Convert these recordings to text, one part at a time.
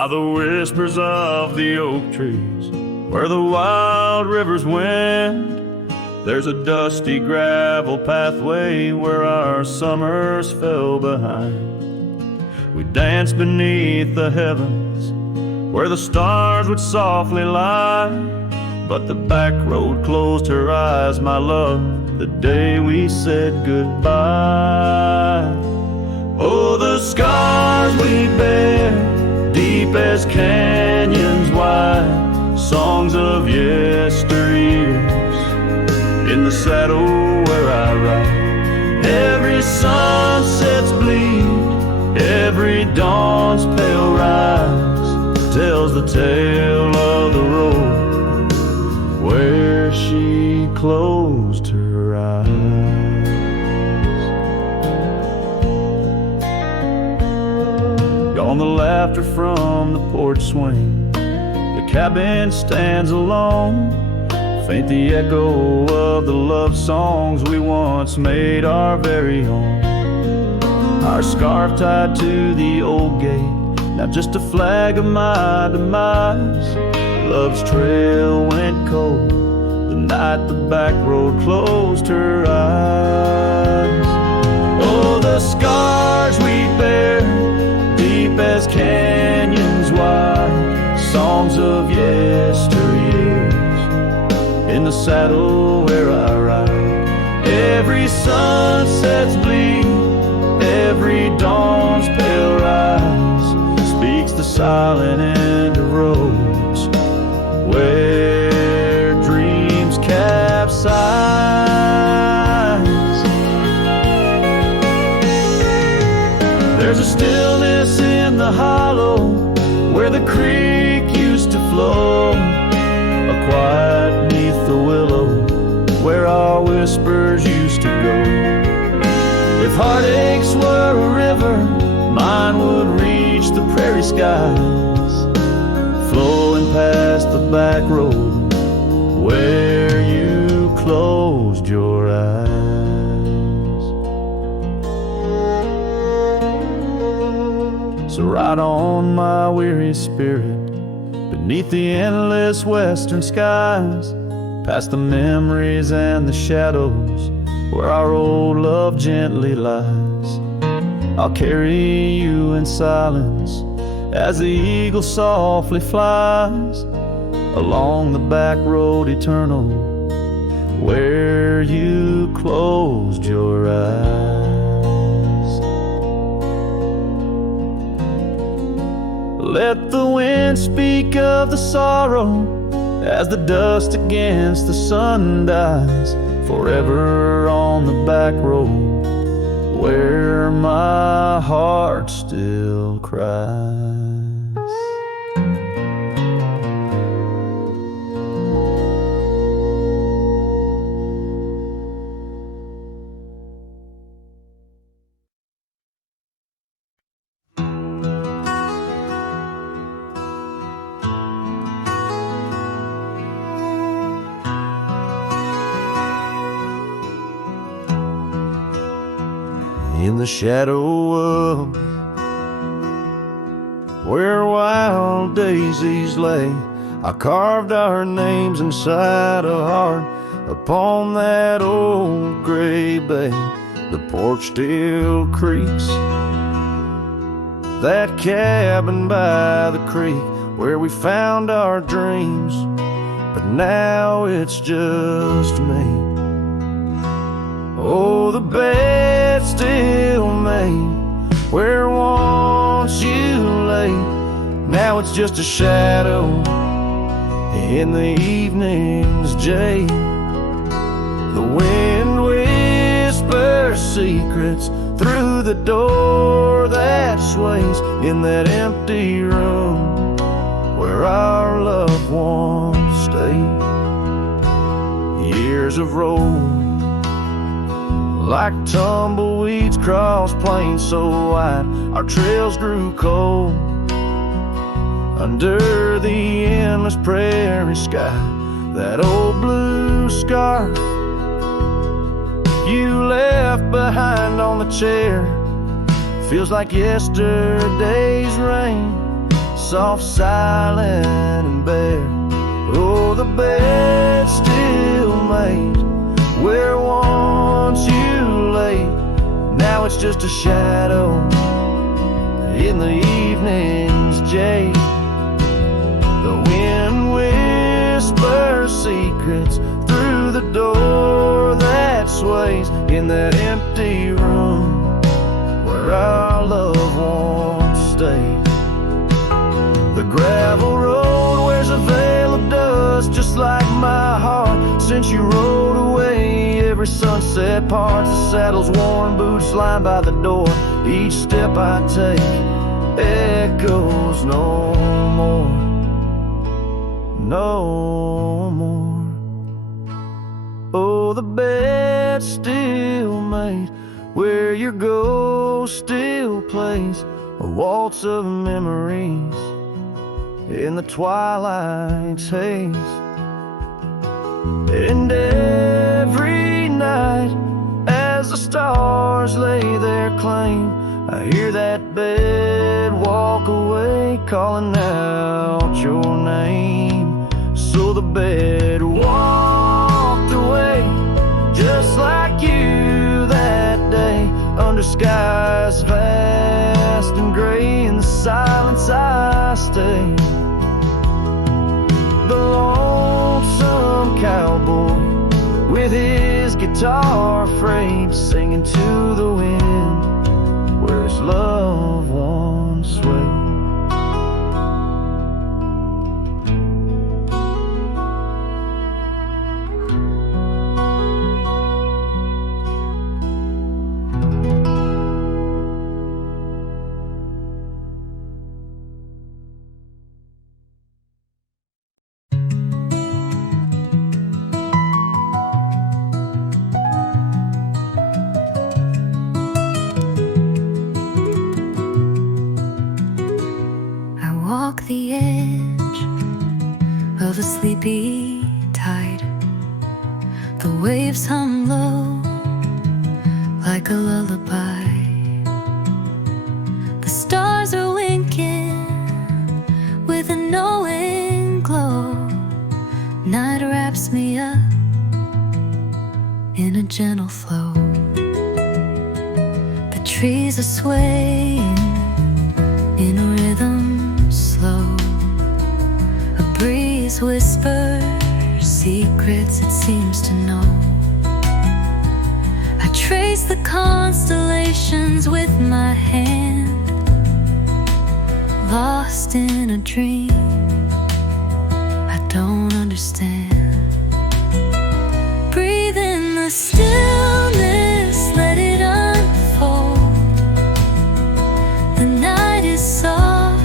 by the whispers of the oak trees, where the wild rivers wend. There's a dusty gravel pathway where our summers fell behind. We danced beneath the heavens where the stars would softly lie, but the back road closed her eyes, my love, the day we said goodbye. Oh, the scars we bear, deep as canyons wide, songs of yesteryears, in the saddle where I ride. Every sunset's bleed, every dawn's pale rise, tells the tale of the road where she closed her eyes. Gone the laughter from the porch swing, the cabin stands alone, faint the echo of the love songs we once made our very own. Our scarf tied to the old gate, now just a flag of my demise. Love's trail went cold the night the back road closed her eyes. Oh, the scars we bear, deep as canyons wide, songs of yesteryears, in the saddle where I ride. Every sunset's bleed, every dawn's pale rise, speaks the silent end of roads where dreams capsize. There's a stillness in the hollow where the creek used to flow, a quiet neath the willow where our whispers used to go. If heartaches were a river, mine would reach the prairie skies, flowing past the back road where you closed your eyes. So ride on, my weary spirit, beneath the endless western skies, past the memories and the shadows where our old love gently lies. I'll carry you in silence as the eagle softly flies along the back road eternal where you closed your eyes. Let the wind speak of the sorrow as the dust against the sun dies, forever on the back road where my heart still cries. In the shadow of where wild daisies lay, I carved our names inside a heart upon that old gray bay. The porch still creaks, that cabin by the creek where we found our dreams, but now it's just me. Oh, the bed's still made where once you lay, now it's just a shadow in the evening's jade. The wind whispers secrets through the door that sways in that empty room where our loved ones stayed. Years of road like tumbleweeds cross plains so wide, our trails grew cold under the endless prairie sky. That old blue scarf you left behind on the chair feels like yesterday's rain soft, silent, and bare. Oh, the bed still made where once you lay. Now it's just a shadow in the evening's jade. The wind whispers secrets through the door that sways in that empty room where our loved ones stayed. The gravel road wears a veil of dust, just like my heart since you rode away. Every sunset parts, the saddle's worn, boots lined by the door. Each step I take echoes no more, no more. Oh, the bed's still made where your ghost still plays a waltz of memories in the twilight's haze. And every night as the stars lay their claim, I hear that bed walk away, calling out your name. So the bed walked away, just like you that day, under skies vast and gray. In the silence I stay, the lonesome cowboy with his guitar frayed, singing to the wind where his loved ones sway. The edge of a sleepy tide, the waves hum low like a lullaby. The stars are winking with a knowing glow. Night wraps me up in a gentle flow. The trees are swaying in a rhythm slow. A breeze whispers secrets it seems to know. I trace the constellations with my hand, lost in a dream I don't understand. Breathe in the stillness, let it unfold. The night is soft,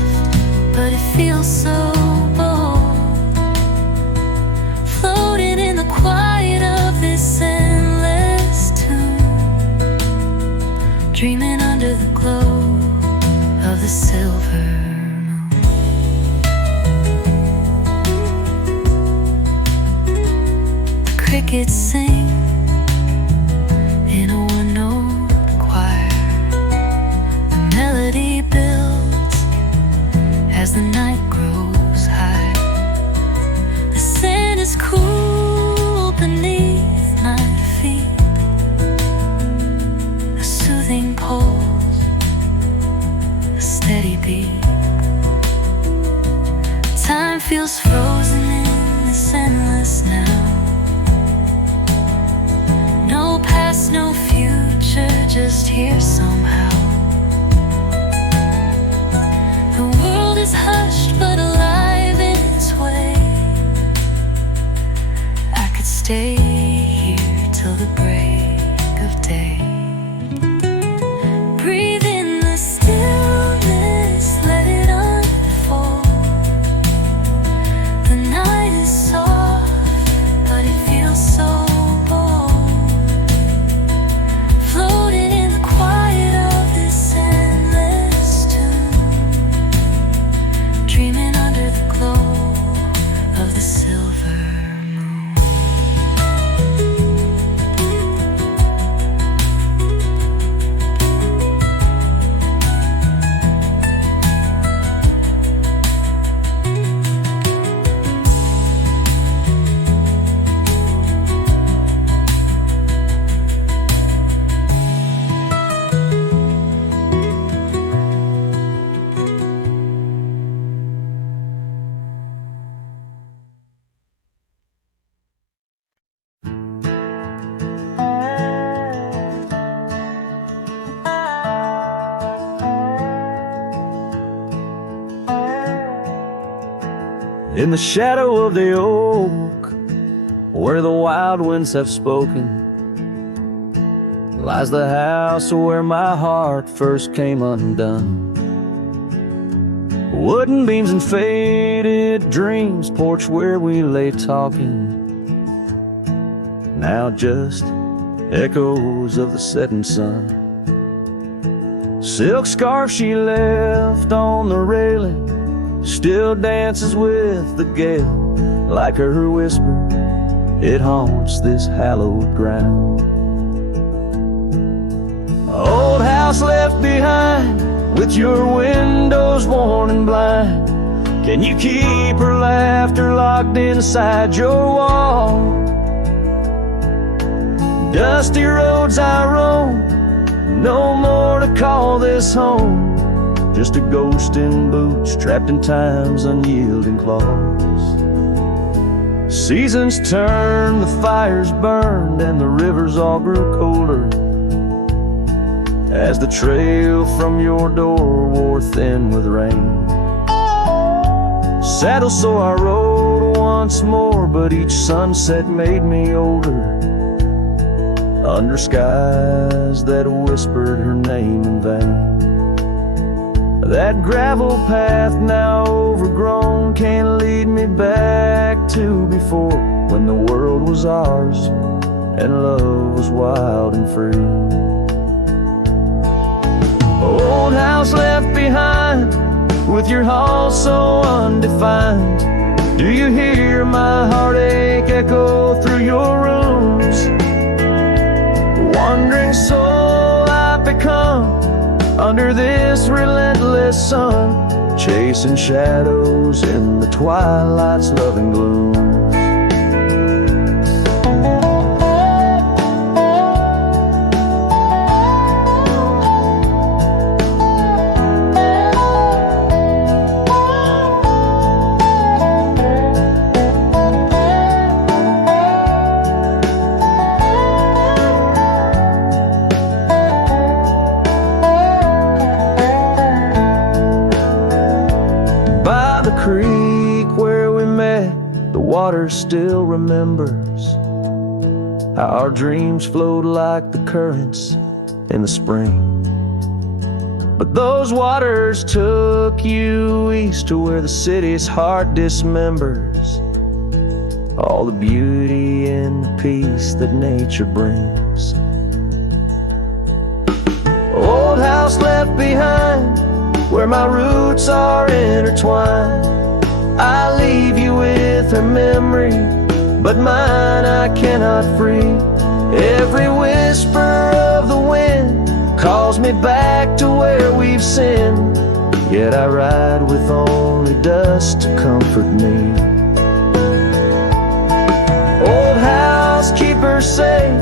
but it feels so bold, floating in the quiet of this endless tune, dreaming under the glow of the silver moon. The crickets sing in a one-note choir. The melody builds as the night grows high. The sand is cool beneath my feet. A soothing pulse, a steady beat. Time feels frozen in this endless now. No past, no future, just here somehow. The world is hushed but alive in its way. I could stay here till the break of day. Breathe in the stillness, let it unfold. The night is soft, but it feels so bold, floating in the quiet of this endless tune, dreaming under the glow of the silver moon. In the shadow of the oak, where the wild winds have spoken, lies the house where my heart first came undone. Wooden beams and faded dreams, porch where we lay talking, now just echoes of the setting sun. Silk scarf she left on the railing still dances with the gale. Like her whisper, it haunts this hallowed ground. Old house left behind, with your windows worn and blind. Can you keep her laughter locked inside your wall? Dusty roads I roam, no more to call this home. Just a ghost in boots, trapped in time's unyielding claws. Seasons turned, the fires burned, and the rivers all grew colder, as the trail from your door wore thin with rain. Saddle so I rode once more, but each sunset made me older, under skies that whispered her name in vain. That gravel path now overgrown can't lead me back to before, when the world was ours and love was wild and free. Old house left behind, with your hall so undefined. Do you hear my heartache echo through your rooms? Wandering soul I've become, under this relentless sun, chasing shadows in the twilight's loving gloom. Water still remembers how our dreams flowed like the currents in the spring. But those waters took you east to where the city's heart dismembers all the beauty and the peace that nature brings. Old house left behind, where my roots are intertwined. I leave you with her memory, but mine I cannot free. Every whisper of the wind calls me back to where we've sinned, yet I ride with only dust to comfort me. Old house, keep her safe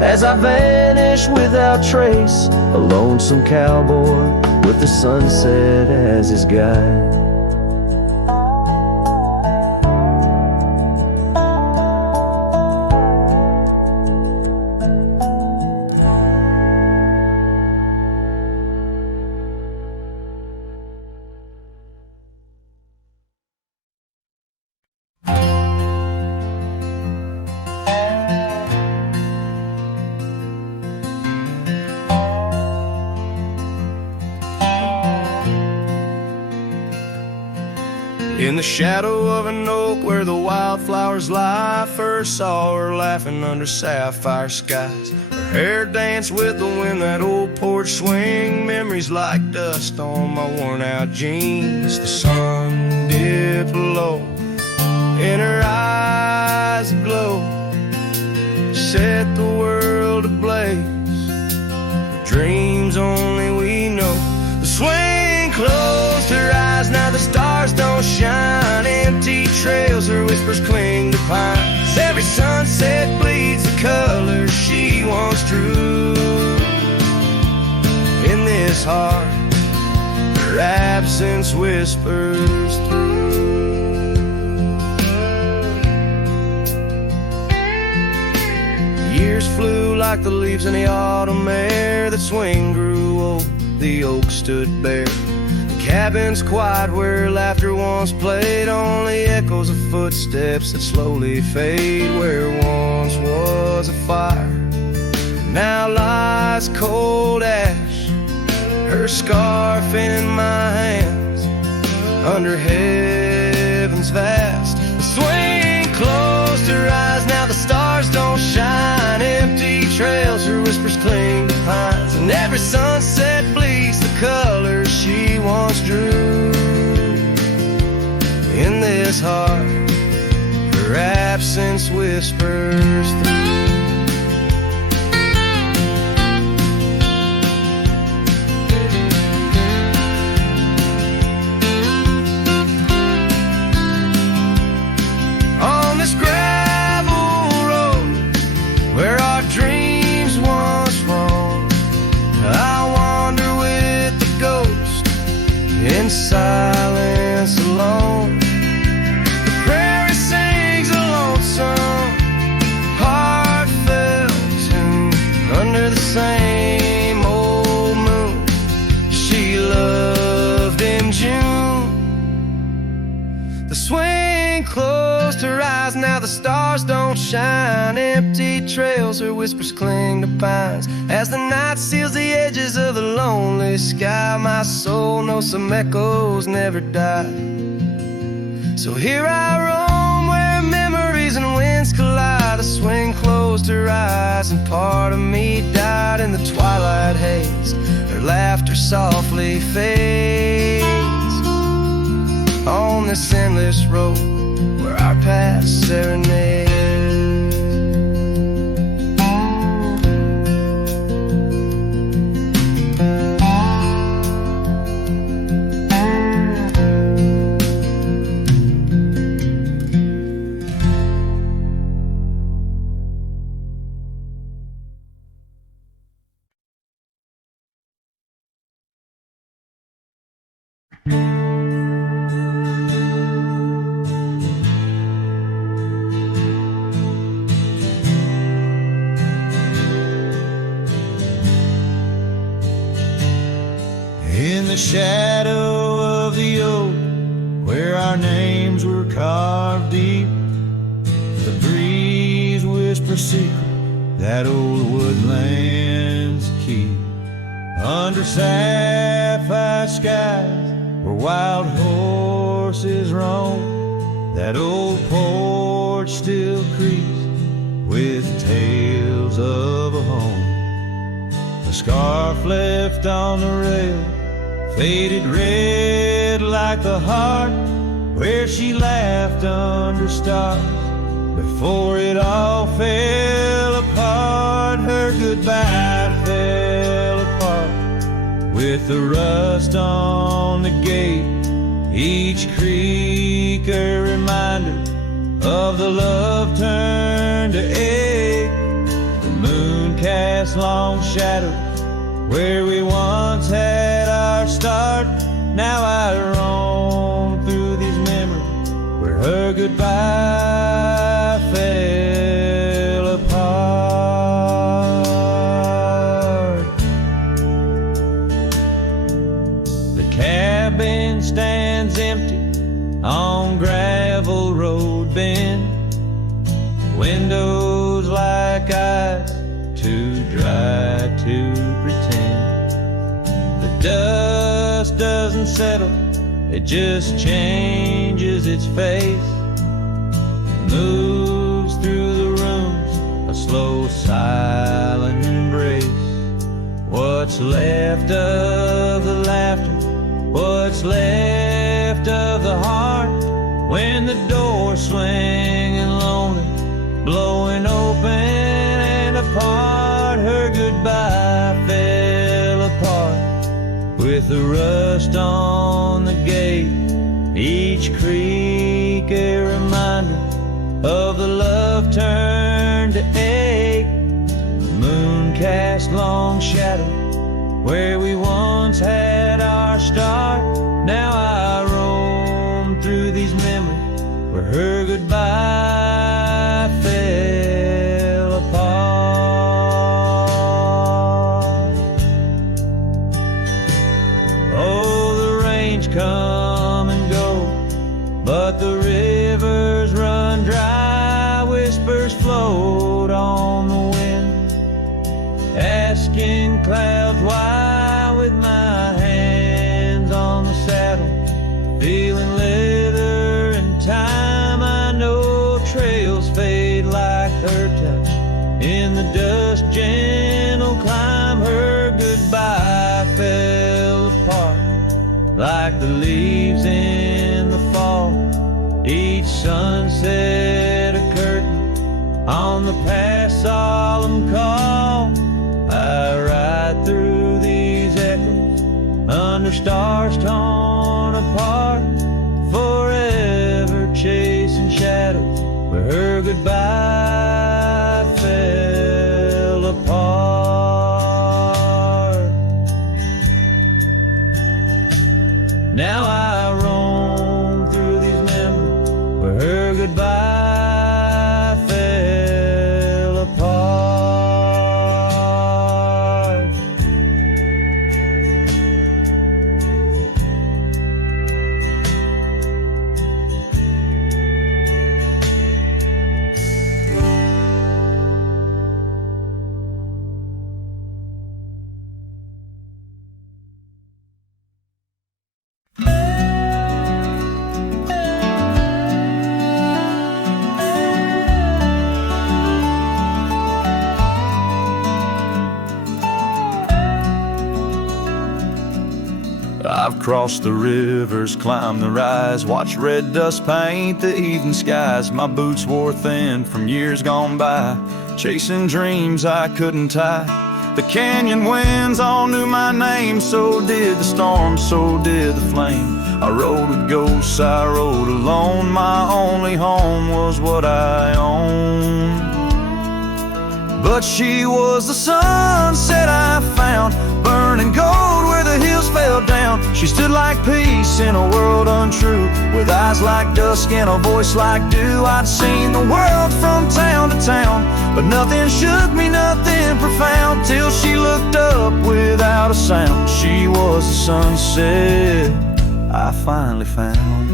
as I vanish without trace, a lonesome cowboy with the sunset as his guide. In the shadow of an oak where the wildflowers lie, first saw her laughing under sapphire skies. Her hair danced with the wind, that old porch swing, memories like dust on my worn out jeans. The sun dipped low, in her eyes aglow, set the world ablaze with dreams only we know. The swing closed her eyes, now the stars don't shine. Empty trails, her whispers cling to pines. Every sunset bleeds the colors she once drew. In this heart, her absence whispers through. Years flew like the leaves in the autumn air. The swing grew old, the oak stood bare. Cabin's quiet where laughter once played, only echoes of footsteps that slowly fade. Where once was a fire, now lies cold ash. Her scarf in my hands, under heaven's vast. The swing closed her eyes, now the stars don't shine. Empty trails, her whispers cling to pines, and every sunset bleeds the colors she once drew. In this heart, her absence whispers through. On this gravel road where our dreams once roamed, I wander with the ghost in silence alone. The prairie sings a lonesome, heartfelt tune under the same old moon she loved in June. The swing closed her eyes, now the stars don't shine. Empty trails, her whispers cling to pines. As the night seals the edges of the lonely sky, my soul knows some echoes never die. So here I roam where memories and winds collide. The swing closed her eyes and part of me died in the twilight haze. Her laughter softly fades on this endless road where our past serenade. In the shadow of the oak, where our names were carved deep, the breeze whispers secret that old woodlands keep. Under sapphire skies, where wild horses roam, that old porch still creaks with tales of a home. The scarf left on the rail, faded red like the heart where she laughed under stars before it all fell apart. Her goodbye fell apart with the rust on the gate, each creak a reminder of the love turned to ache. The moon cast long shadows where we once had our start. Now I roam through these memories where her goodbye fell apart. The cabin stands empty on gravel road bend, windows like eyes too dry to pretend. The dust doesn't settle, it just changes its face, moves through the rooms, a slow silent embrace. What's left of the laughter, what's left of the heart, when the door's swinging lonely, blowing open and apart. Her goodbye fell apart with the rust on the gate, each creak a reminder of the love turned to ache. The moon cast long shadow where we once had our start. Now I roam through these memories where her goodbye fell apart. Oh, the rain asking clouds why, with my hands on the saddle, feeling leather and time. I know trails fade like her touch in the dust, gentle climb. Her goodbye fell apart like the leaves in the fall. Each sunset a curtain on the past solemn call. I ride through these echoes under stars torn apart, forever chasing shadows where her goodbye fell apart. Now I roam through these memories where her goodbye fell apart. I've crossed the rivers, climbed the rise, watched red dust paint the evening skies. My boots wore thin from years gone by, chasing dreams I couldn't tie. The canyon winds all knew my name, so did the storm, so did the flame. I rode with ghosts, I rode alone, my only home was what I owned. But she was the sunset I found, burning gold where the hills fell down. She stood like peace in a world untrue, with eyes like dusk and a voice like dew. I'd seen the world from town to town, but nothing shook me, nothing profound, till she looked up without a sound. She was the sunset I finally found.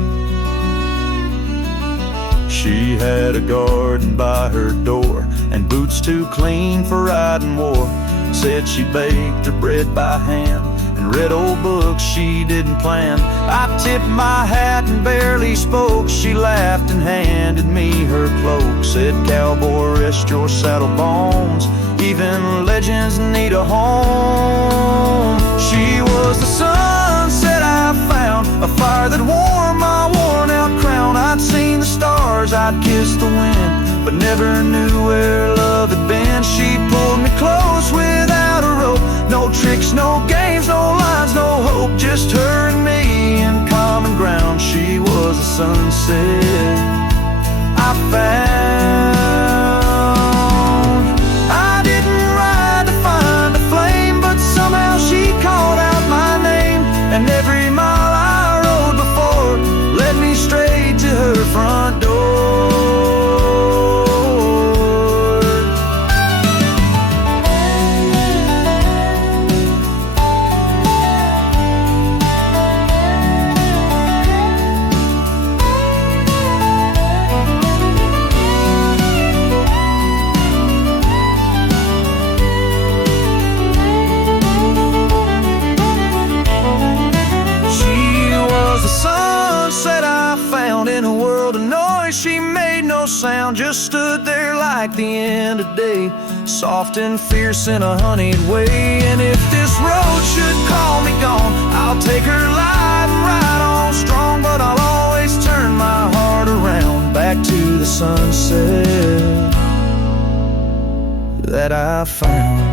She had a garden by her door, and boots too clean for riding war. Said she baked her bread by hand and read old books she didn't plan. I tipped my hat and barely spoke. She laughed and handed me her cloak. Said, cowboy, rest your saddle bones, even legends need a home. She was the sunset I found, a fire that warmed my worn out crown. I'd seen the stars, I'd kissed the wind, but never knew where love had been. She pulled me close without a rope, no tricks, no games, no lines, no hope, just her and me in common ground. She was the sunset I found. I didn't ride to find a flame, but somehow she called out my name, and every mile I rode before led me straight to her front door. In a world of noise, she made no sound, just stood there like the end of day, soft and fierce in a honeyed way. And if this road should call me gone, I'll take her light and ride on strong, but I'll always turn my heart around back to the sunset that I found.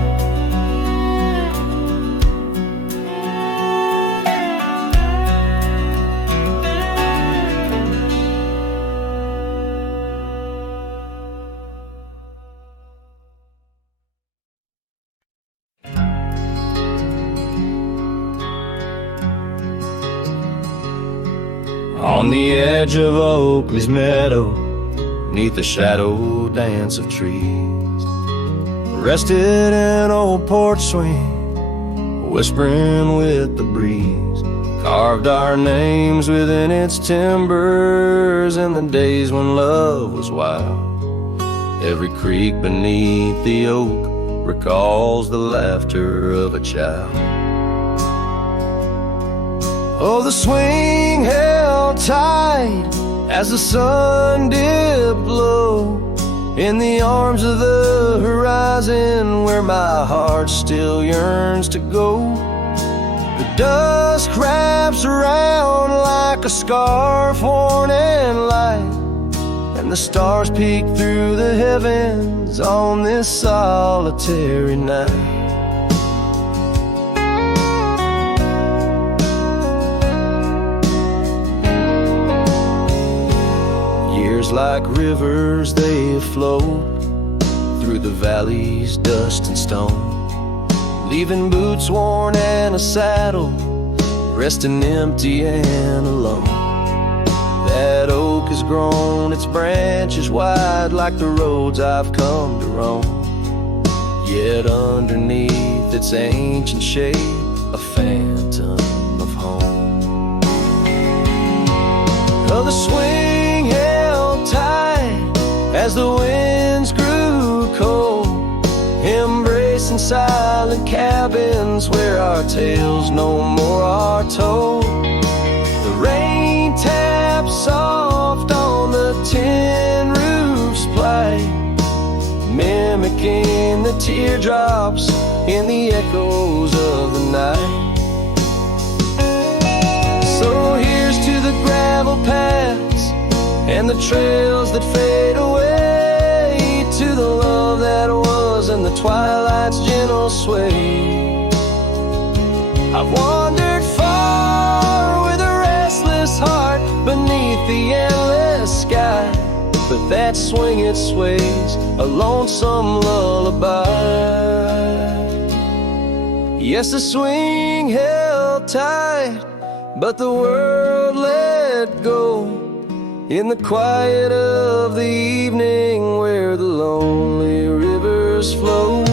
On the edge of Oakley's meadow, neath the shadow dance of trees, rested an old porch swing, whispering with the breeze. Carved our names within its timbers in the days when love was wild. Every creek beneath the oak recalls the laughter of a child. Oh, the swing held tight as the sun dipped low in the arms of the horizon where my heart still yearns to go. The dust wraps around like a scarf worn and light, and the stars peek through the heavens on this solitary night. Years like rivers, they flow through the valleys, dust and stone, leaving boots worn and a saddle, resting empty and alone. That oak has grown its branches wide like the roads I've come to roam, yet underneath its ancient shade, a phantom of home. Oh, the swing held tight as the winds grew cold, embracing silent cabins where our tales no more are told. The rain taps soft on the tin roof's plight, mimicking the teardrops in the echoes of the night. So here's to the gravel paths and the trails that fade away, to the love that was and the twilight's gentle sway. I've wandered far with a restless heart beneath the endless sky, but that swing it sways, a lonesome lullaby. Yes, the swing held tight, but the world let go in the quiet of the evening where the lonely rivers flow.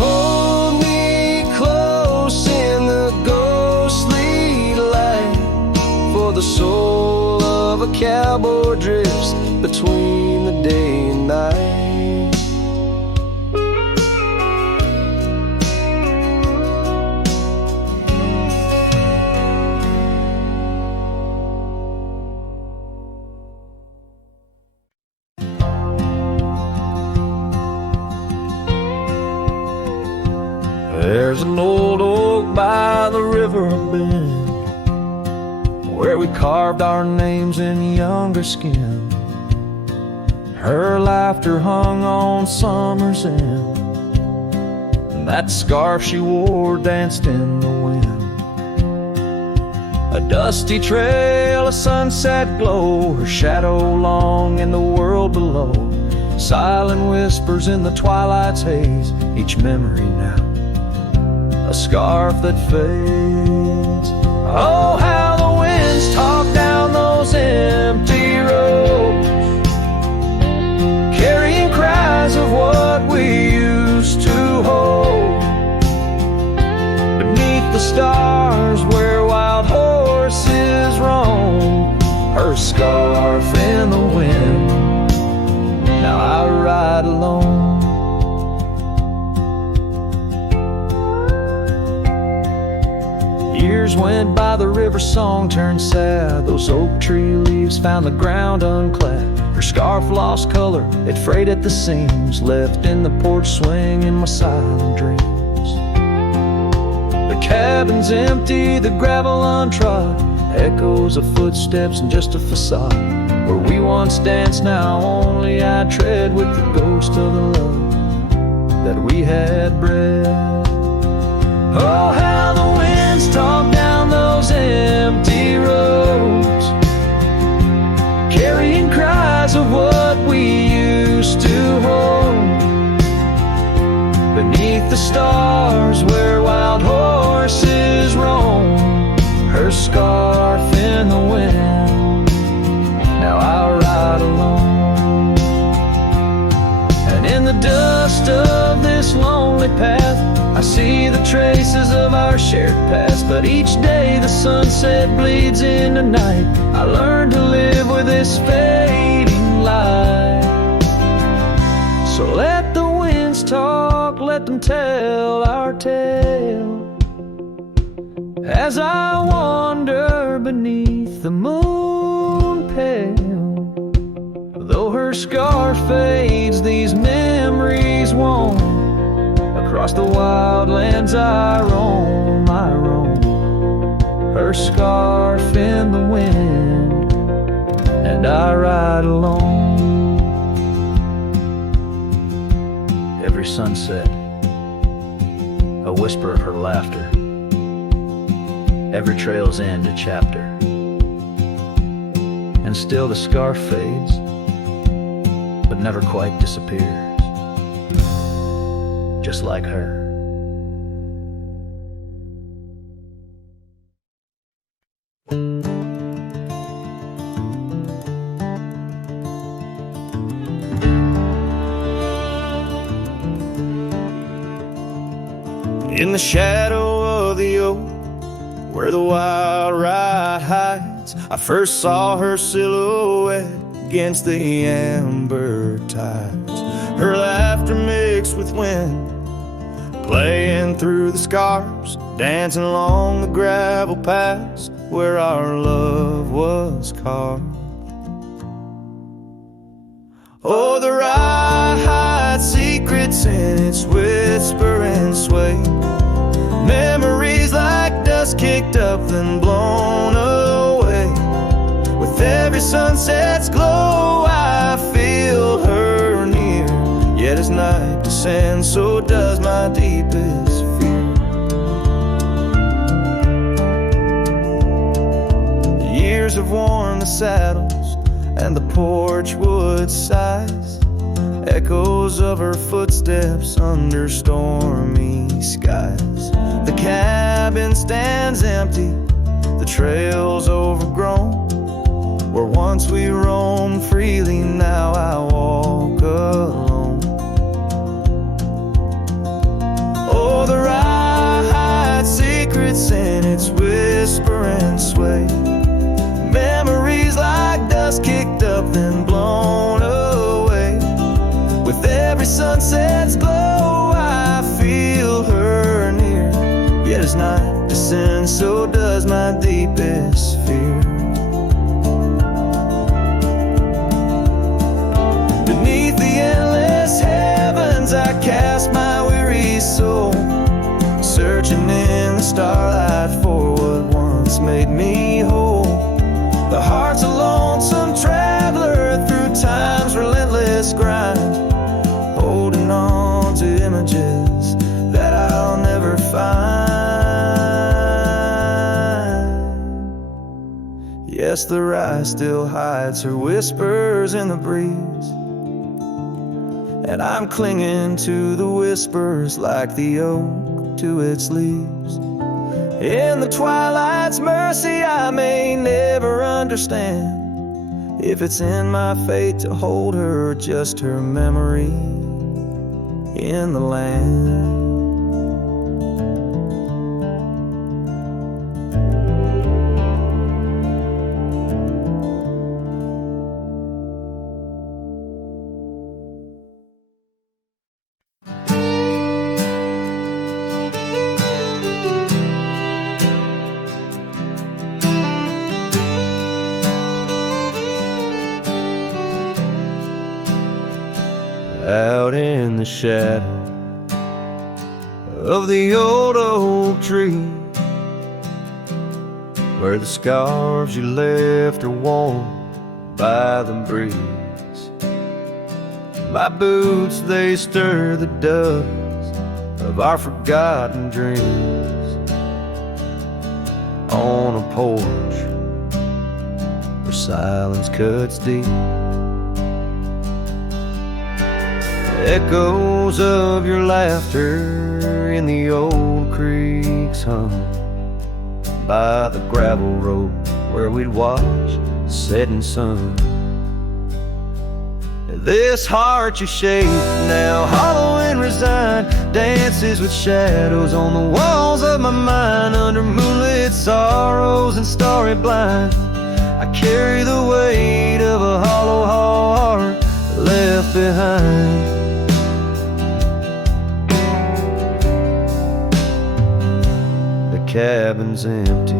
Hold me close in the ghostly light, for the soul of a cowboy drifts between the day and night. There's an old oak by the river bend where we carved our names in younger skin. Her laughter hung on summer's end, and that scarf she wore danced in the wind. A dusty trail, a sunset glow, her shadow long in the world below. Silent whispers in the twilight's haze, each memory now a scarf that fades. Oh, how the winds talk down those empty roads, carrying cries of what we used to hold. Beneath the stars where wild horses roam, her scarf in the wind, now I ride alone. Years went by, the river song turned sad. Those oak tree leaves found the ground unclad. Her scarf lost color, it frayed at the seams, left in the porch swing in my silent dreams. The cabin's empty, the gravel untrod, echoes of footsteps and just a facade. Where we once danced, now only I tread with the ghost of the love that we had bred. Oh, how the winds talk down those empty roads, carrying cries of what we used to hold. Beneath the stars where wild horses roam, her scarf in the wind, now I ride alone. And in the dust of this lonely path, I see the traces of our shared past. But each day the sunset bleeds into night, I learn to live with this fading light. So let the winds talk let them tell our tale. As I wander beneath the moon pale, though her scar fades, these memories won't. Across the wildlands I roam, her scarf in the wind, and I ride alone. Every sunset, a whisper of her laughter. Every trail's end, a chapter. And still the scarf fades, but never quite disappears. Just like her. In the shadow of the oak, where the wild ride hides, I first saw her silhouette against the amber tides. Her laughter mixed with wind, playing through the scars, dancing along the gravel paths where our love was carved. Oh, the ride hides secrets in its whisper and sway. Memories like dust kicked up then blown away. With every sunset's glow I feel her near. Yet as night descends, so does my deepest fear. The years have worn the saddles and the porch wood sighs, echoes of her footsteps under stormy skies. The cabin stands empty, the trail's overgrown. Where once we roamed freely, now I walk alone. Oh, the ride hides secrets in its whisper and sway. Memories like dust kicked up then blown away. With every sunset's glow I feel her near. Yet as night descends, so does my deepest fear. Beneath the endless heavens I cast my weary soul, searching in the starlight for what once made me whole. The heart's a lonesome traveler through time's relentless grind, holding on to images that I'll never find. Yes, the rye still hides her whispers in the breeze, and I'm clinging to the whispers like the oak to its leaves. In the twilight's mercy I may never understand if it's in my fate to hold her or just her memory in the land. Out in the shadow of the old oak tree, where the scarves you left are worn by the breeze. My boots, they stir the dust of our forgotten dreams. On a porch where silence cuts deep, echoes of your laughter in the old creeks hum by the gravel road where we'd watch the setting sun. This heart you shape now, hollow and resigned, dances with shadows on the walls of my mind. Under moonlit sorrows and starry blind, I carry the weight of a hollow heart left behind. cabin's empty,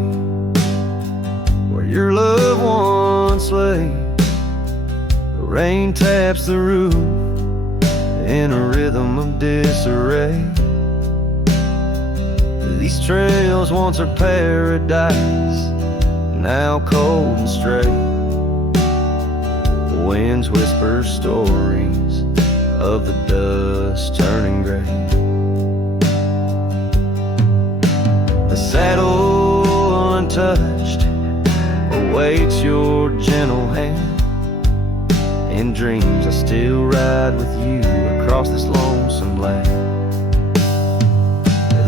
where your loved ones lay. The rain taps the roof in a rhythm of disarray. These trails once are paradise, now cold and straight. The winds whisper stories of the dust turning gray. The saddle untouched awaits your gentle hand. In dreams I still ride with you across this lonesome land.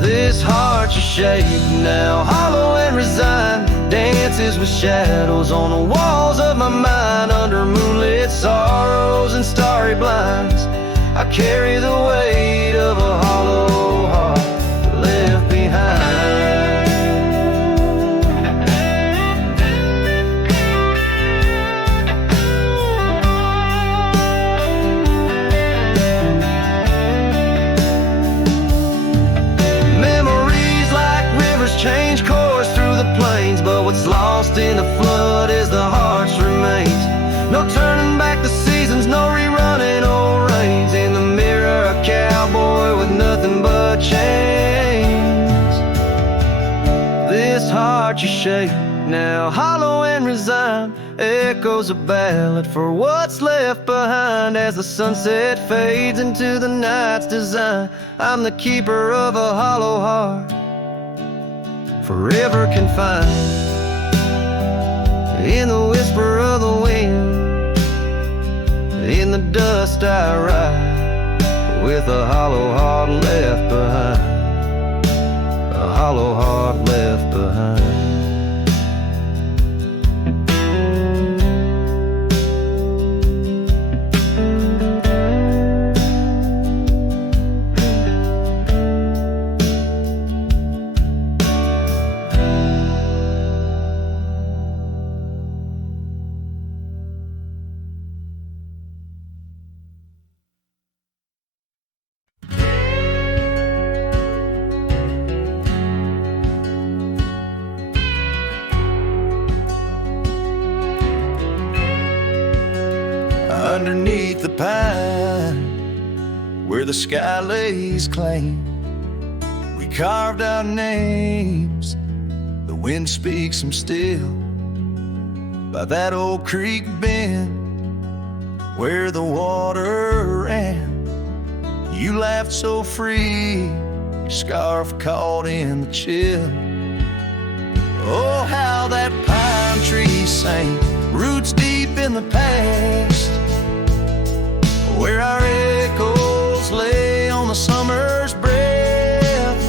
This heart you shape now, hollow and resigned, dances with shadows on the walls of my mind. Under moonlit sorrows and starry blinds, I carry the weight of a hollow heart left behind. Change course through the plains, but what's lost in the flood is the heart's remains. No turning back the seasons, no rerunning old reins. In the mirror, a cowboy with nothing but chains. This heart you shape now, hollow and resigned, echoes a ballad for what's left behind. As the sunset fades into the night's design, I'm the keeper of a hollow heart, forever confined. In the whisper of the wind, in the dust I ride, with a hollow heart left behind, a hollow heart left behind. Underneath the pine, where the sky lays claim, we carved our names. The wind speaks them still. By that old creek bend, where the water ran, you laughed so free, your scarf caught in the chill. Oh, how that pine tree sang, roots deep in the past, where our echoes lay on the summer's breath.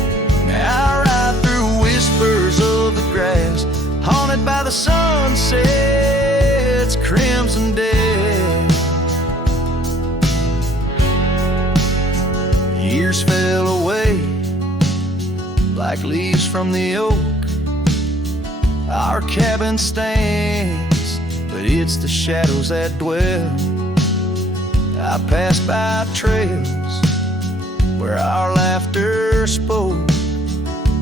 Now I ride through whispers of the grass, haunted by the sunset's crimson death. Years fell away like leaves from the oak. Our cabin stands, but it's the shadows that dwell. I passed by trails where our laughter spoke,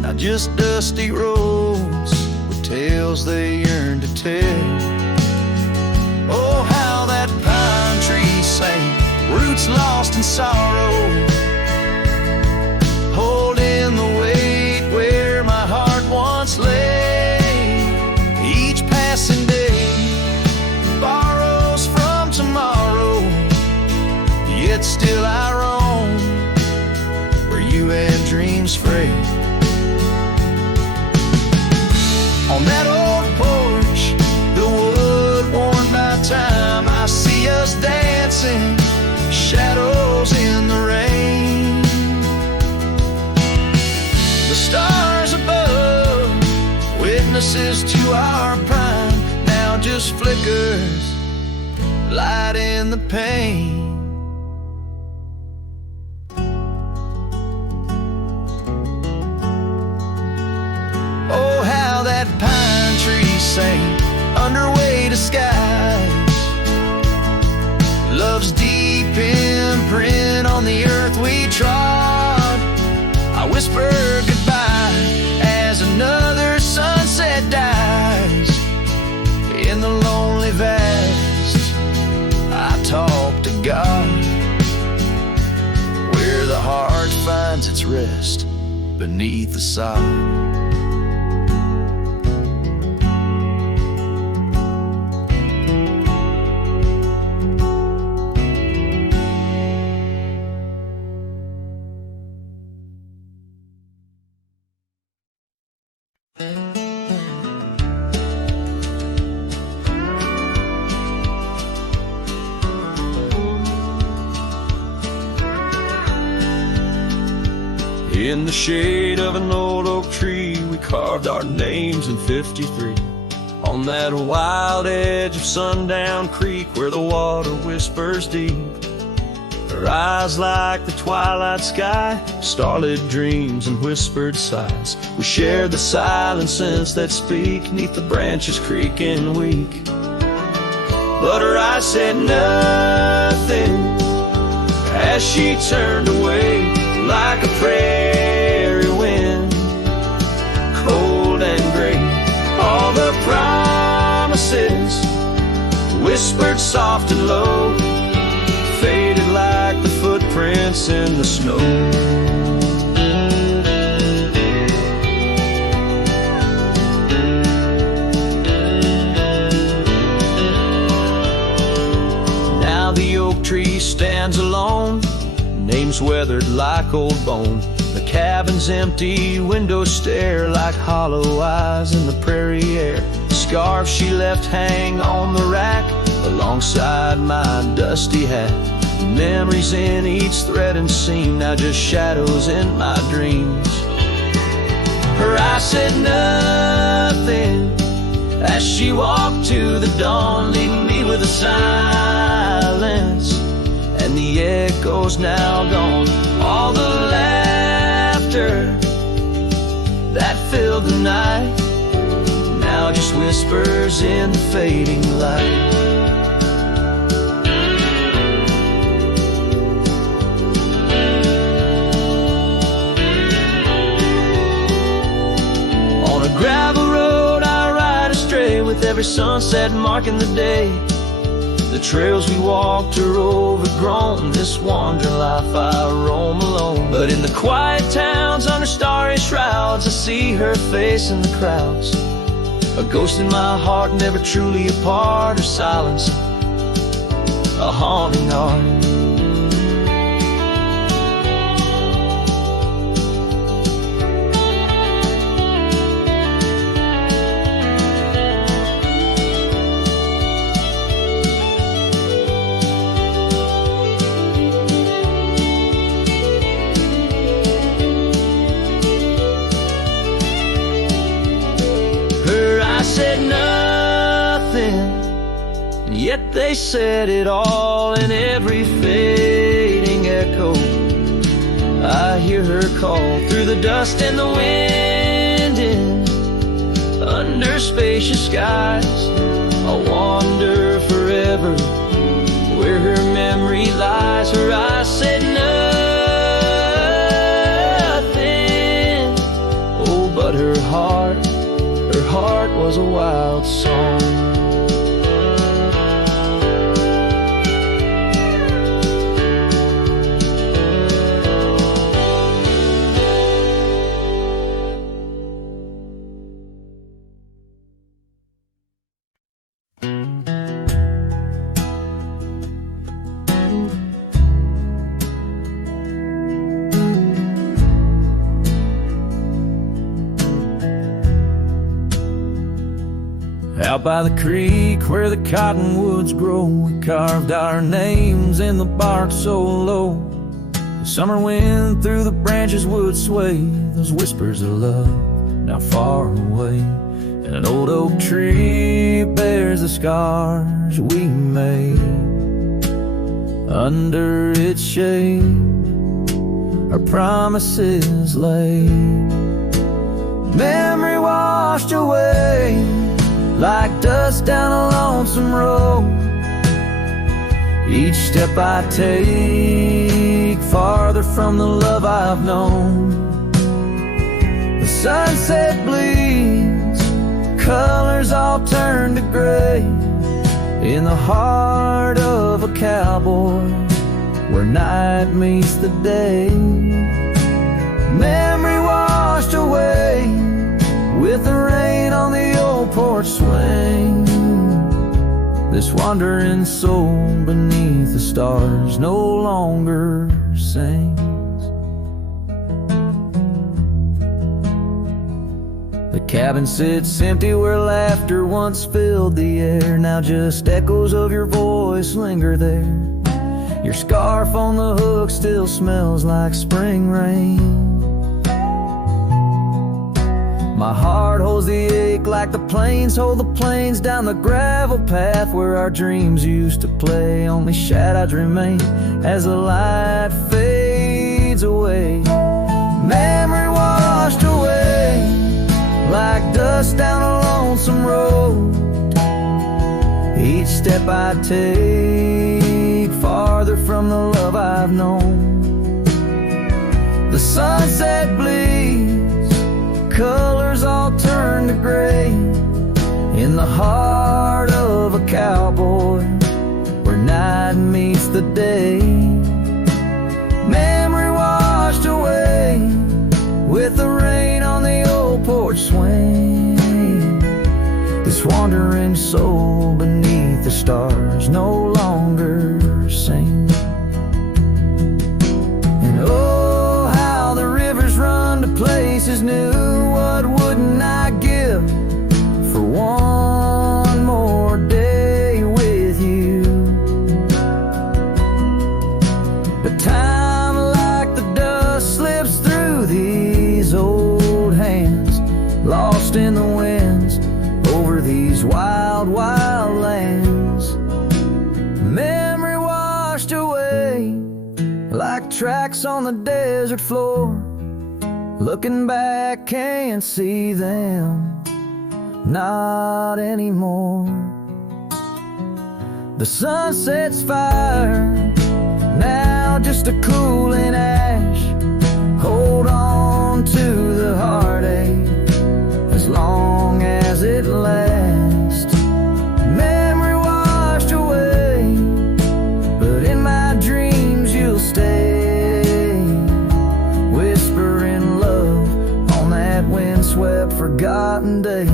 not just dusty roads with tales they yearn to tell. Oh, how that pine tree sang, roots lost in sorrow, holding the weight where my heart once lay. Each passing day borrows from tomorrow, yet still I roam where you had dreams free. On that old porch, the wood worn by time, I see us dancing, shadows in the rain. The stars above, witnesses to our prime, now just flickers, light in the pain. Oh, how that pine tree sang under weighted skies, love's deep imprint on the earth we trod. I whisper goodbye as another beneath the side. In the shade of an old oak tree, we carved our names in 53. On that wild edge of Sundown Creek where the water whispers deep. Her eyes like the twilight sky, starlit dreams and whispered sighs. We shared the silent scents that speak neath the branches creaking weak. But her eyes said nothing as she turned away, like a prairie wind, cold and gray. All the promises, whispered soft and low, faded like the footprints in the snow. Now the oak tree stands alone, names weathered like old bone. The cabin's empty, windows stare like hollow eyes in the prairie air. The scarf she left hang on the rack alongside my dusty hat. Memories in each thread and seam, now just shadows in my dreams. Her eyes said nothing as she walked to the dawn, leaving me with a silence. And the echo's now gone. All the laughter that filled the night now just whispers in the fading light. On a gravel road I ride astray, with every sunset marking the day. The trails we walked are overgrown, this wandering life I roam alone. But in the quiet towns under starry shrouds, I see her face in the crowds. A ghost in my heart, never truly apart. Her silence, a haunting heart. Said nothing, and yet they said it all. In every fading echo I hear her call, through the dust and the wind, in under spacious skies I'll wander forever where her memory lies. Her eyes said nothing, oh, but her heart was a wild song. Out by the creek where the cottonwoods grow, we carved our names in the bark so low. The summer wind through the branches would sway those whispers of love now far away. And an old oak tree bears the scars we made. Under its shade our promises lay. Memory washed away like dust down a lonesome road. Each step I take farther from the love I've known. The sunset bleeds, colors all turn to gray. In the heart of a cowboy where night meets the day. Memory porch swing. This wandering soul beneath the stars no longer sings. The cabin sits empty where laughter once filled the air. Now just echoes of your voice linger there. Your scarf on the hook still smells like spring rain. My heart holds the ache like the plains hold the plains down the gravel path where our dreams used to play. Only shadows remain as the light fades away. Memory washed away like dust down a lonesome road. Each step I take farther from the love I've known. The sunset bleeds, colors all turn to gray in the heart of a cowboy where night meets the day. Memory washed away with the rain on the old porch swing. This wandering soul beneath the stars no longer sings. And oh, how the rivers run to places new. What wouldn't I give for one more day with you? But time like the dust slips through these old hands, lost in the winds over these wild, wild lands. Memory washed away like tracks on the desert floor. Looking back, can't see them, not anymore. The sunset's fire, now just a cooling ash. Hold on to the heartache as long as it lasts. Memory washed away, but in my dreams you'll stay. Whispering love on that windswept forgotten day.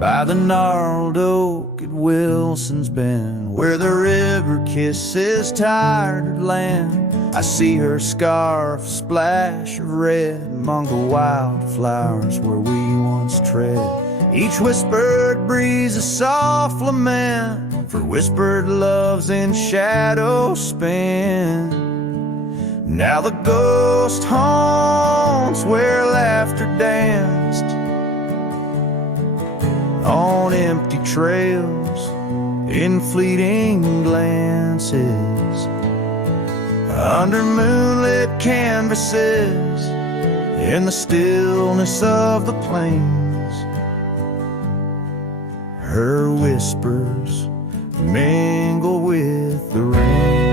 By the gnarled oak at Wilson's Bend, where the river kisses tired land, I see her scarf splash of red among the wildflowers where we once tread. Each whispered breeze a soft lament for whispered loves in shadow spent. Now the ghost haunts where laughter danced on empty trails in fleeting glances, under moonlit canvases, in the stillness of the plains. Her whispers mingle with the rain.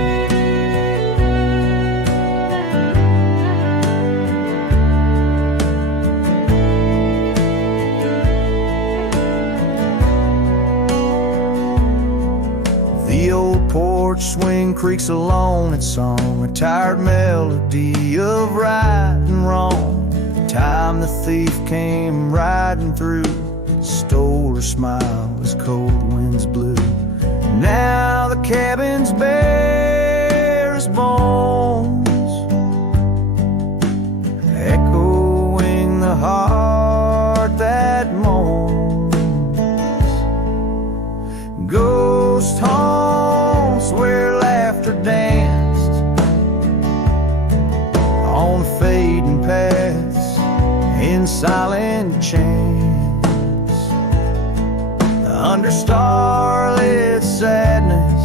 The old porch swing creaks along its song, a tired melody of right and wrong. The time the thief came riding through, stole her smile as cold winds blew. Now the cabin's bare as bones, echoing the heart that moans. Ghost haunts where laughter danced on fading paths in silent chants, under starlit sadness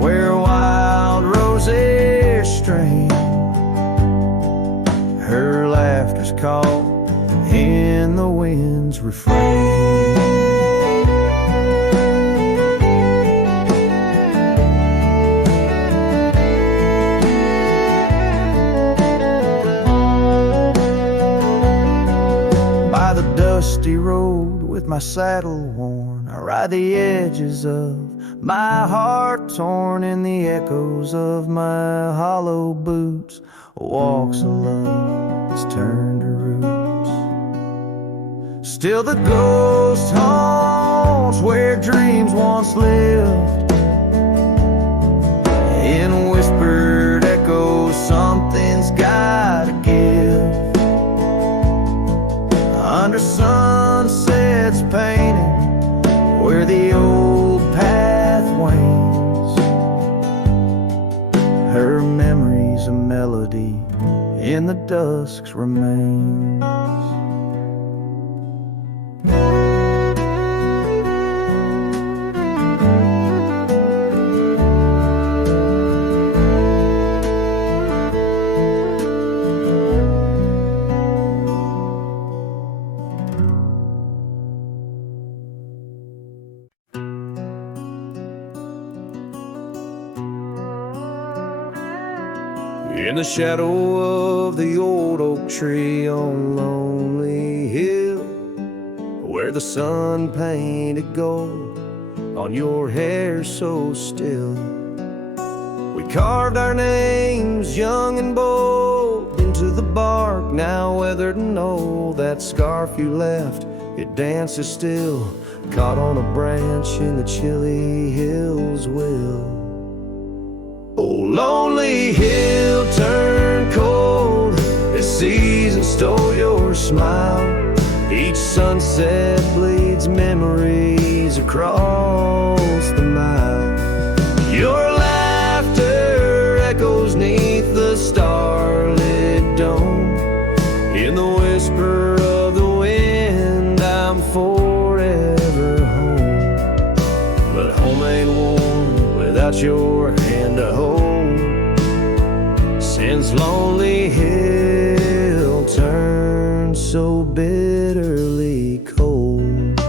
where wild roses strain. Her laughter's caught in the wind's refrain. dusty road with my saddle worn. I ride the edges of my heart torn in the echoes of my hollow boots. Walks of love that's turned to roots. Still the ghost haunts where dreams once lived. In whispered echoes, something's gotta give. Under sunsets painted where the old path wanes. Her memory's a melody in the dusk's remains. In the shadow of the old oak tree on Lonely Hill, where the sun painted gold on your hair so still, we carved our names young and bold into the bark, now weathered and old. That scarf you left, it dances still, caught on a branch in the chilly hills will. Oh, lonely hill turned cold as season stole your smile. Each sunset bleeds memories across the mile. Your laughter echoes neath the starlit dome. In the whisper of the wind, I'm forever home. But home ain't warm without your hand to hold. Since Lonely Hill turned so bitterly cold.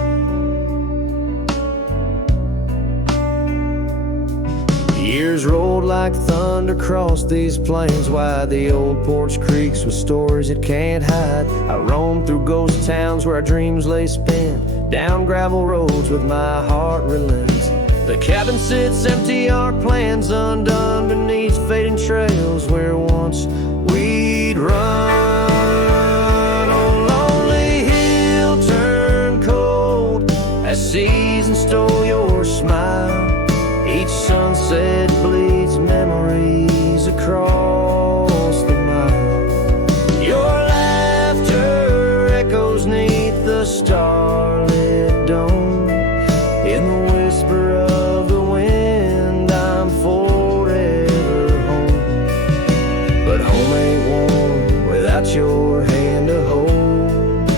Years rolled like thunder across these plains, wide the old porch creaks with stories it can't hide. I roamed through ghost towns where our dreams lay spent, down gravel roads with my heart relents. The cabin sits empty, our plans undone beneath fading trails where once we'd run. Oh, lonely hill turned cold as season stole your smile. Each sunset bleeds memories across the mile. Your laughter echoes neath the starlit dome. In the whisper of the wind, I'm forever home. But home ain't warm without your hand to hold.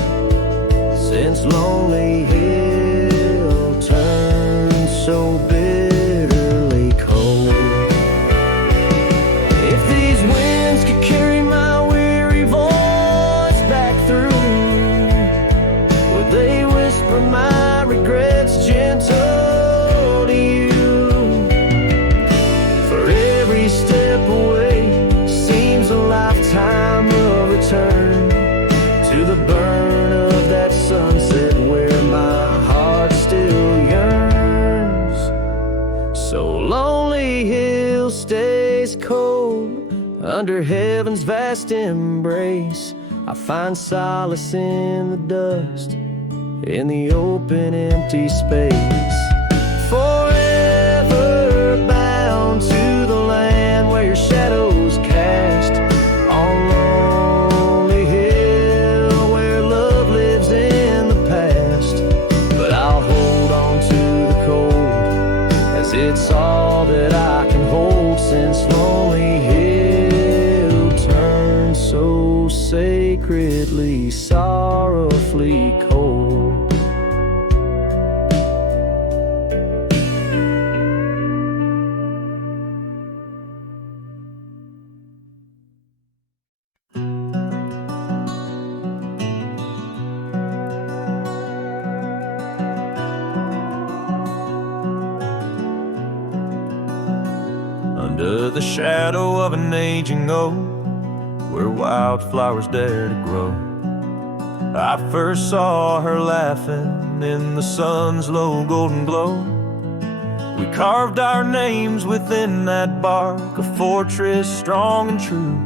Since Lonely Hill turned so bitterly cold. If these winds could carry my weary voice back through, would they whisper my regrets gentle to you? For every step away seems a lifetime of return to the burn of that sunset where my heart still yearns. So Lonely Hill stays cold under heaven's vast embrace. I find solace in the dust, in the open empty space. Forever bound to the land where your shadows cast. On Lonely Hill where love lives in the past. But I'll hold on to the cold as it's all that I can hold. Since Lonely Hill turned so sacredly, sorrowfully cold. Under the shadow of an aging oak, where wildflowers dare to grow, I first saw her laughing in the sun's low golden glow. We carved our names within that bark, a fortress strong and true,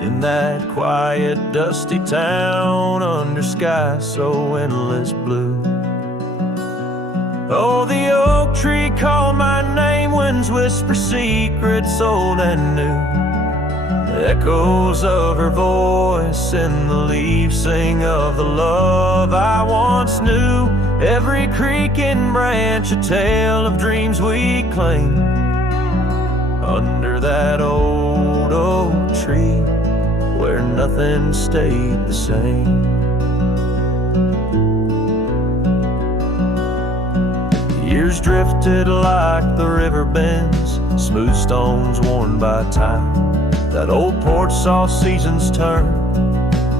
in that quiet, dusty town under sky so endless blue. Oh, the oak tree called my name, winds whisper secrets old and new. Echoes of her voice in the leaves sing of the love I once knew. Every creaking branch a tale of dreams we claim under that old oak tree where nothing stayed the same. Years drifted like the river bends, smooth stones worn by time. That old porch saw seasons turn,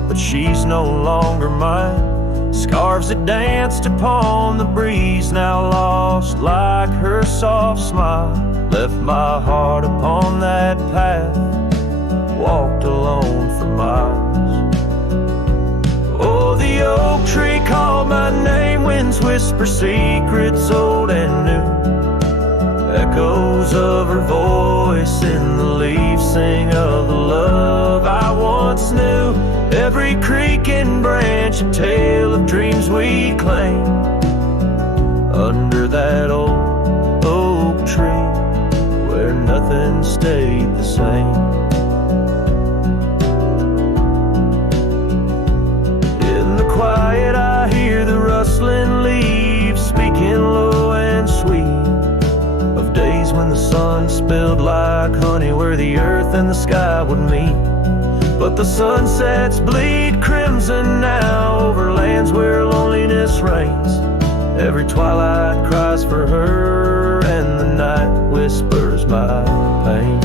but she's no longer mine. Scarves that danced upon the breeze, now lost like her soft smile, left my heart upon that path, walked alone for miles. Oh, the oak tree called my name, winds whisper secrets old and new. Echoes of her voice in the leaves sing of the love I once knew. Every creaking branch a tale of dreams we claim under that old oak tree where nothing stayed the same. In the quiet I hear the rustling leaves speaking low and sweet, days when the sun spilled like honey where the earth and the sky would meet. But the sunsets bleed crimson now over lands where loneliness reigns. Every twilight cries for her and the night whispers my pain.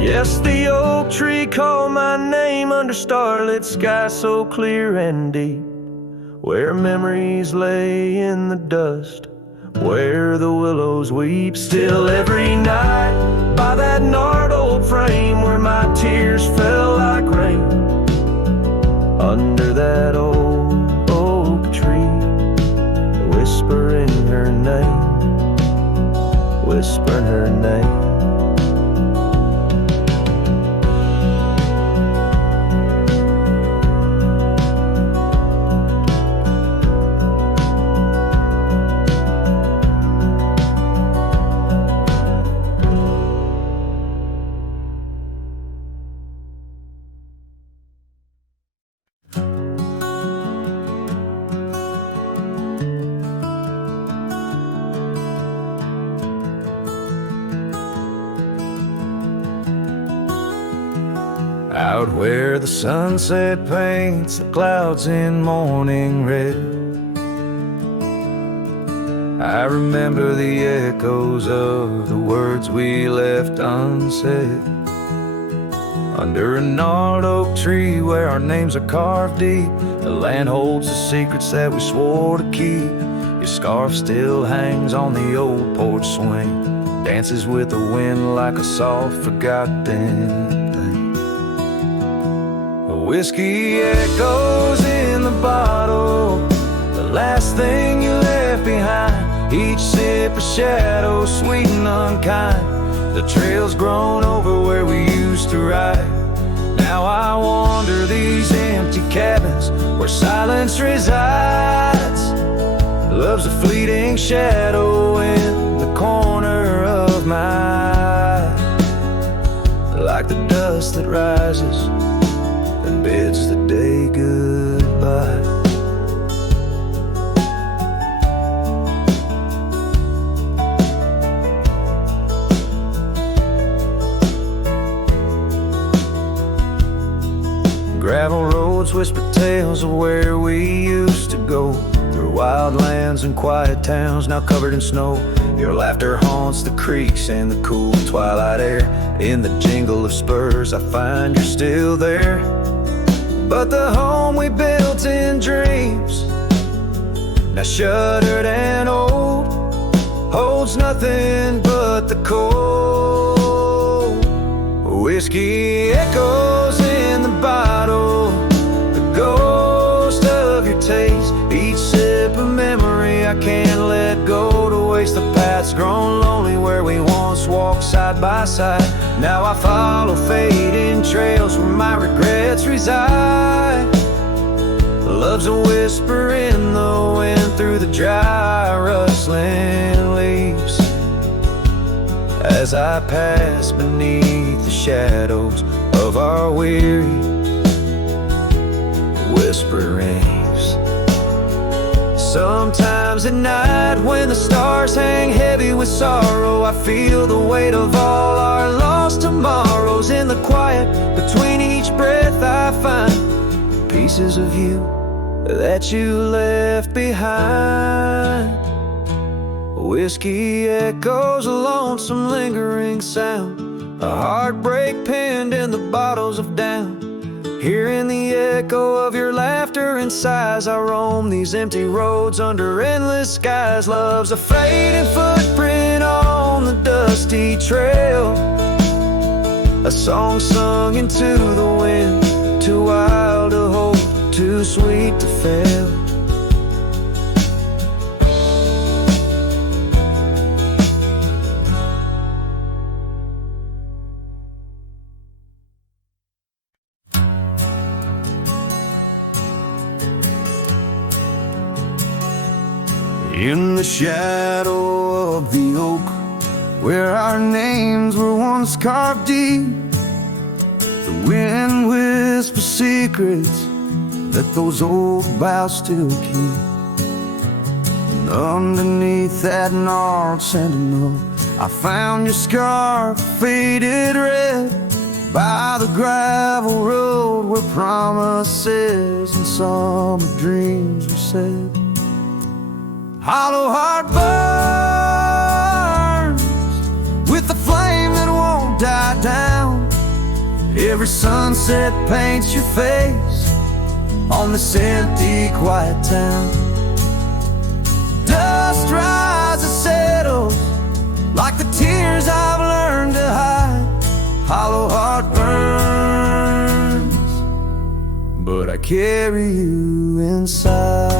Yes, the oak tree called my name under starlit sky so clear and deep, where memories lay in the dust, where the willows weep. Still every night by that gnarled old frame where my tears fell like rain, under that old oak tree, whispering her name, whispering her name. Out where the sunset paints the clouds in morning red, I remember the echoes of the words we left unsaid. Under a gnarled oak tree where our names are carved deep, the land holds the secrets that we swore to keep. Your scarf still hangs on the old porch swing, dances with the wind like a soft forgotten thing. Whiskey echoes in the bottle, the last thing you left behind. Each sip a shadow, sweet and unkind. The trail's grown over where we used to ride. Now I wander these empty cabins where silence resides. Love's a fleeting shadow in the corner of my eye, like the dust that rises and bids the day goodbye. Gravel roads whisper tales of where we used to go, through wild lands and quiet towns now covered in snow. Your laughter haunts the creeks and the cool twilight air. In the jingle of spurs I find you're still there. But the home we built in dreams, now shuttered and old, holds nothing but the cold. Whiskey echoes in I can't let go to waste the paths grown lonely where we once walked side by side. Now I follow fading trails where my regrets reside. Love's a whisper in the wind through the dry rustling leaves as I pass beneath the shadows of our weary whisperings. Sometimes at night when the stars hang heavy with sorrow, I feel the weight of all our lost tomorrows. In the quiet between each breath I find pieces of you that you left behind. Whiskey echoes, a lonesome lingering sound, a heartbreak pinned in the bottles of down. Hearing the echo of your laughter and sighs, I roam these empty roads under endless skies. Love's a fading footprint on the dusty trail, a song sung into the wind, too wild to hold, too sweet to fail. In the shadow of the oak, where our names were once carved deep, the wind whispers secrets that those old boughs still keep. And underneath that gnarled sentinel, I found your scarf faded red by the gravel road where promises and summer dreams were said. Hollow heart burns with the flame that won't die down. Every sunset paints your face on this empty, quiet town. Dust rises, settles like the tears I've learned to hide. Hollow heart burns, but I carry you inside.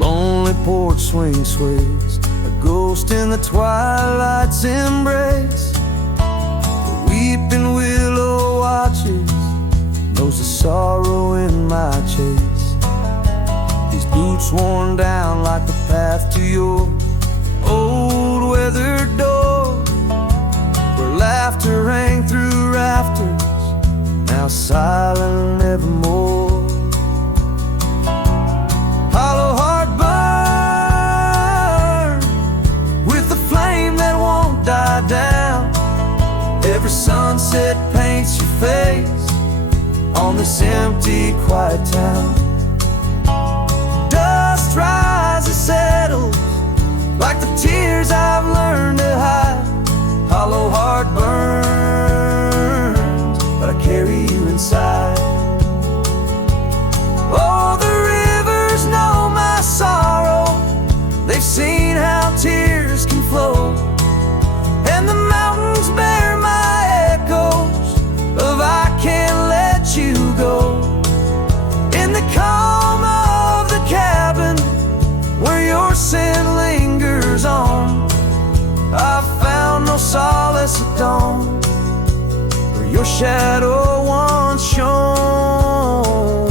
Lonely porch swing sways, a ghost in the twilight's embrace. The weeping willow watches, knows the sorrow in my chase. These boots worn down like the path to your old weathered door, where laughter rang through rafters, now silent evermore. Hollow heart burn with the flame that won't die down. Every sunset paints your face on this empty, quiet town. Dust rises, settles like the tears I've learned to hide. Hollow heart burns, but I carry you inside. Oh, the rivers know my sorrow, they've seen how tears can flow, and the mountains bear my echoes of I can't let you go. In the calm of the cabin where your sin lingers on, I found no solace at dawn, where your shadow once shone.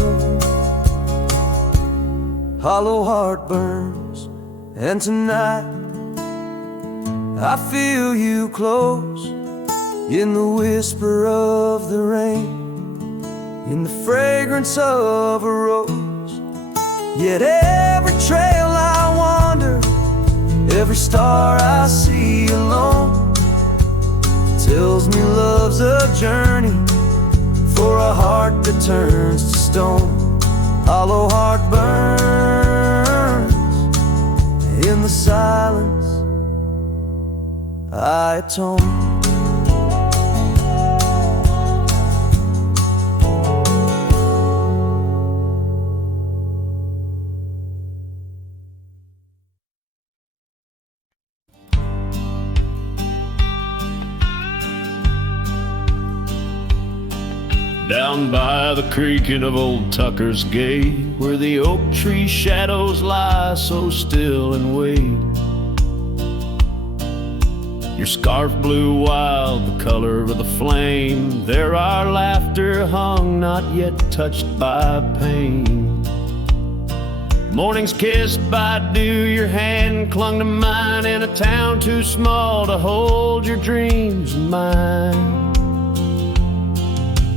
Hollow heart burns, and tonight I feel you close, in the whisper of the rain, in the fragrance of a rose. Yet every trail I wander, every star I see alone, tells me love's a journey for a heart that turns to stone. Hollow heart burns, in the silence I atone. Down by the creaking of old Tucker's Gate, where the oak tree shadows lie so still and wait. Your scarf blew wild, the color of the flame. There our laughter hung, not yet touched by pain. Mornings kissed by dew, your hand clung to mine in a town too small to hold your dreams in mine.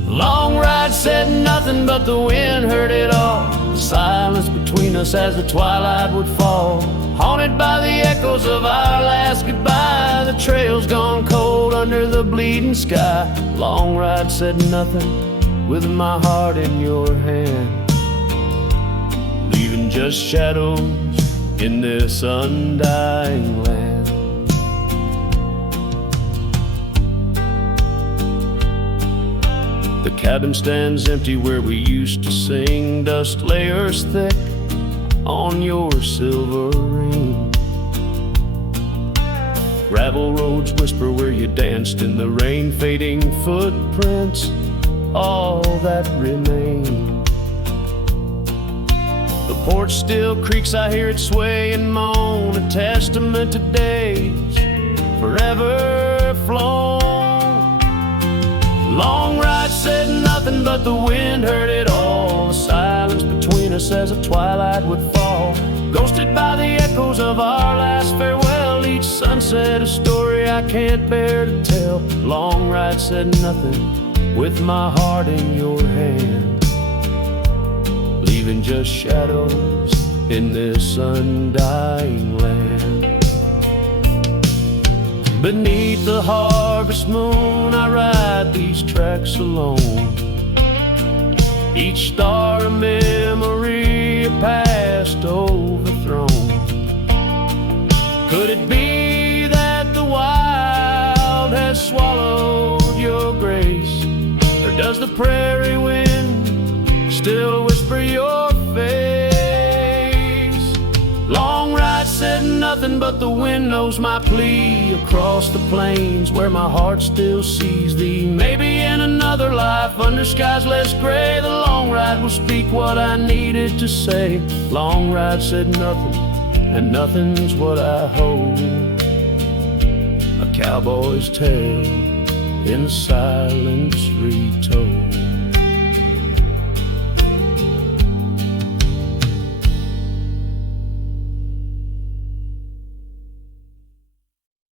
The long ride said nothing, but the wind heard it all. The silence between us as the twilight would fall, haunted by the echoes of our last goodbye. The trail's gone cold under the bleeding sky. Long ride said nothing, with my heart in your hand, leaving just shadows in this undying land. The cabin stands empty where we used to sing, dust layers thick on your silver ring. Gravel roads whisper where you danced in the rain, fading footprints, all that remain. The porch still creaks, I hear it sway and moan, a testament to days forever flown. Long ride said nothing, but the wind heard it all. The silence between us as the twilight would fall, ghosted by the echoes of our last farewell. Each sunset a story I can't bear to tell. Long ride said nothing, with my heart in your hand, leaving just shadows in this undying land. Beneath the harvest moon I ride these tracks alone, each star a memory, a past overthrown. Could it be that the wild has swallowed your grace, or does the prairie wind still whisper your face? Long ride said nothing, but the wind knows my plea across the plains where my heart still sees thee. Maybe in another life under skies less gray, the long ride will speak what I needed to say. Long ride said nothing, and nothing's what I hold, a cowboy's tale in silence retold.